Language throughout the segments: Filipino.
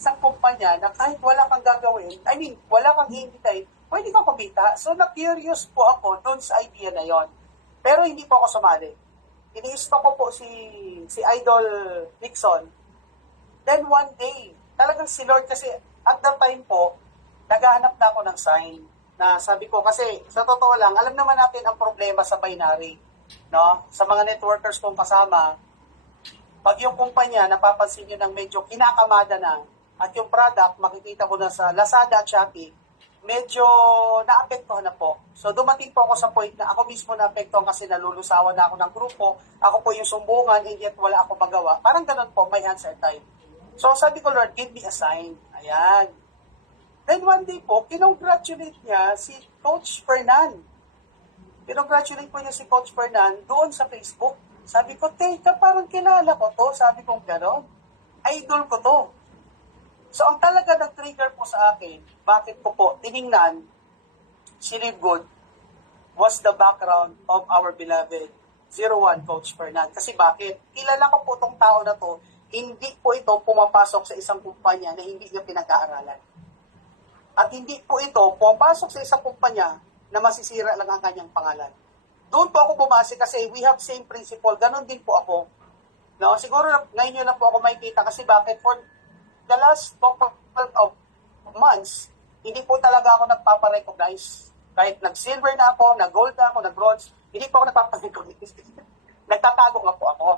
isang kumpanya na kahit wala kang gagawin, I mean, wala kang hihintay, pwede kang kumita. So, na-curious po ako doon sa idea na yon. Pero hindi po ako sumali. Iniisip ko po si Idol Nixon. Then one day, talagang si Lord kasi at that time po, naghahanap na ako ng sign na sabi ko kasi sa totoo lang, alam naman natin ang problema sa binary. No? Sa mga networkers kong kasama, pag yung kumpanya napapansin nyo ng medyo kinakamada na at yung product makikita ko na sa Lazada at Shopee, medyo naapektuhan na po. So dumating po ako sa point na ako mismo naapektuhan kasi nalulusawan na ako ng grupo, ako po yung sumbungan and yet wala ako magawa. Parang ganun po, my hands are tied. So sabi ko, Lord, give me a sign. Ayan. Then one day po, kinongratulate niya si Coach Fernan. Kinongratulate po niya si Coach Fernan doon sa Facebook. Sabi ko, teka, parang kilala ko to. Sabi ko, gano'n. Idol ko to. So, ang talaga nag-trigger po sa akin, bakit ko po tiningnan si Live Good was the background of our beloved 01 Coach Fernan. Kasi bakit? Kilala ko po tong tao na to, hindi po ito pumapasok sa isang kumpanya na hindi niya pinag-aaralan. At hindi po ito pumapasok sa isang kumpanya na masisira lang ang kanyang pangalan. Doon po ako bumase kasi we have same principle. Ganon din po ako. No? Siguro ngayon nyo lang po ako makikita kasi bakit? For the last couple of months, hindi po talaga ako nagpaparecognize. Kahit nag-silver na ako, nag-gold na ako, nag-bronze, hindi po ako nagpaparecognize. Nagtatago nga po ako.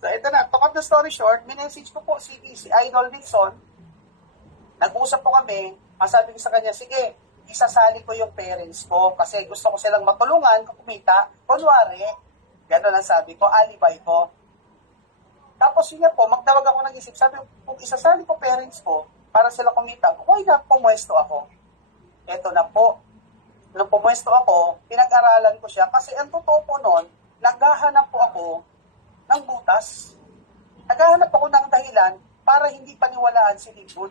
So ito na, to cut the story short, minessage ko po si Idol Nixon. Nag-usap po kami, sabi ko sa kanya, sige, isasali ko yung parents ko kasi gusto ko silang matulungan kung kumita. Kunwari, gano'n ang sabi ko, alibay ko. Tapos yun nga po, magtawag ako ng isip, sabi ko, kung isasali ko parents ko para sila kumita, why not pumwesto ako? Eto na po. Nung pumwesto ako, pinag-aralan ko siya kasi ang totoo po noon, naghahanap po ako ng butas. Naghahanap ako ng dahilan para hindi paniwalaan si Liquid.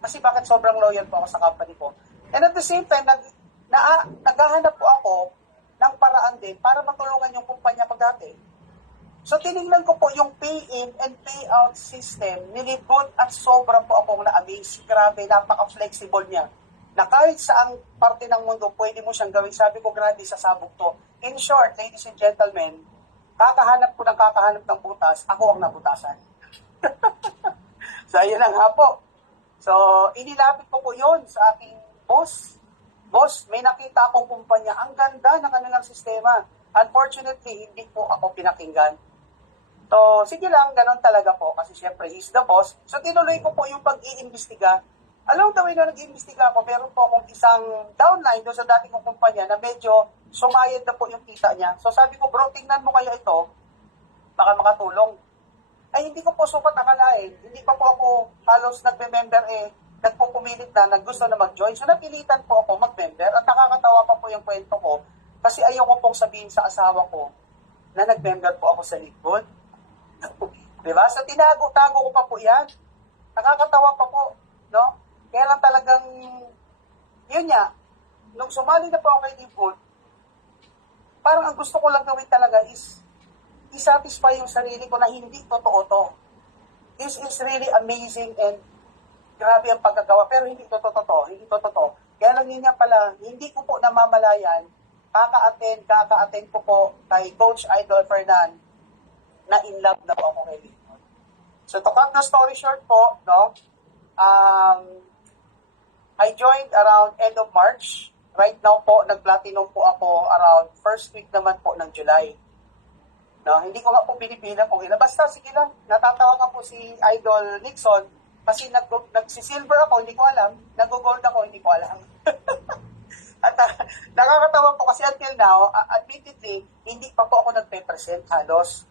Kasi bakit sobrang loyal po ako sa company ko. And at the same time, naghahanap po ako ng paraan din para matulungan yung kumpanya ko dati. So tinignan ko po yung pay-in and pay-out system ni Liquid at sobrang po akong na-amaze. Grabe, napaka-flexible niya. Na kahit saang parte ng mundo, pwede mo siyang gawin. Sabi ko, grabe, sasabog to. In short, ladies and gentlemen, kakahanap ng butas, ako ang nabutasan. So, ayun lang nga po. So, inilapit ko po yun sa aking boss. Boss, may nakita akong kumpanya. Ang ganda ng kanilang sistema. Unfortunately, hindi po ako pinakinggan. So, sige lang, ganun talaga po. Kasi syempre, he's the boss. So, tinuloy ko po yung pag-iimbestiga. Alam the way na nag-iimbestiga ako, meron po akong isang downline doon sa dating kong kumpanya na medyo sumayad na po yung kita niya. So, sabi ko, bro, tingnan mo kaya ito. Baka makatulong. Ay, hindi ko po sukat akalain. Hindi pa po ako halos nagme-member nagpupumilit na, naggusto na mag-join. So, napilitan po ako mag-member at nakakatawa pa po yung kwento ko kasi ayaw ko pong sabihin sa asawa ko na nag-member po ako sa Liquid. Diba? So, tinago-tago ko pa po yan. Nakakatawa pa po. No? Kaya lang talagang, yun nga, nung sumali na po ako kay Liquid, parang ang gusto ko lang gawin talaga is i-satisfy yung sarili ko na hindi totoo to. This is really amazing and grabe ang pagkagawa, pero hindi to totoo, hindi to totoo. Kaya lang yun nga pala, hindi ko po namamalayan, kaka-attend ko po kay Coach Idol Fernan na in love na po ako kay Liquid. So to cut the story short po, no, I joined around end of March. Right now po, nag-platinum po ako around first week naman po ng July. No, hindi ko nga po pinipilan kung ilan. Basta, sige lang, natatawa nga po si Idol Nixon kasi nagsisilver ako, hindi ko alam. Nag-gold ako, hindi ko alam. At nakakatawa po kasi until now, admittedly, hindi pa po ako nagpe-present halos.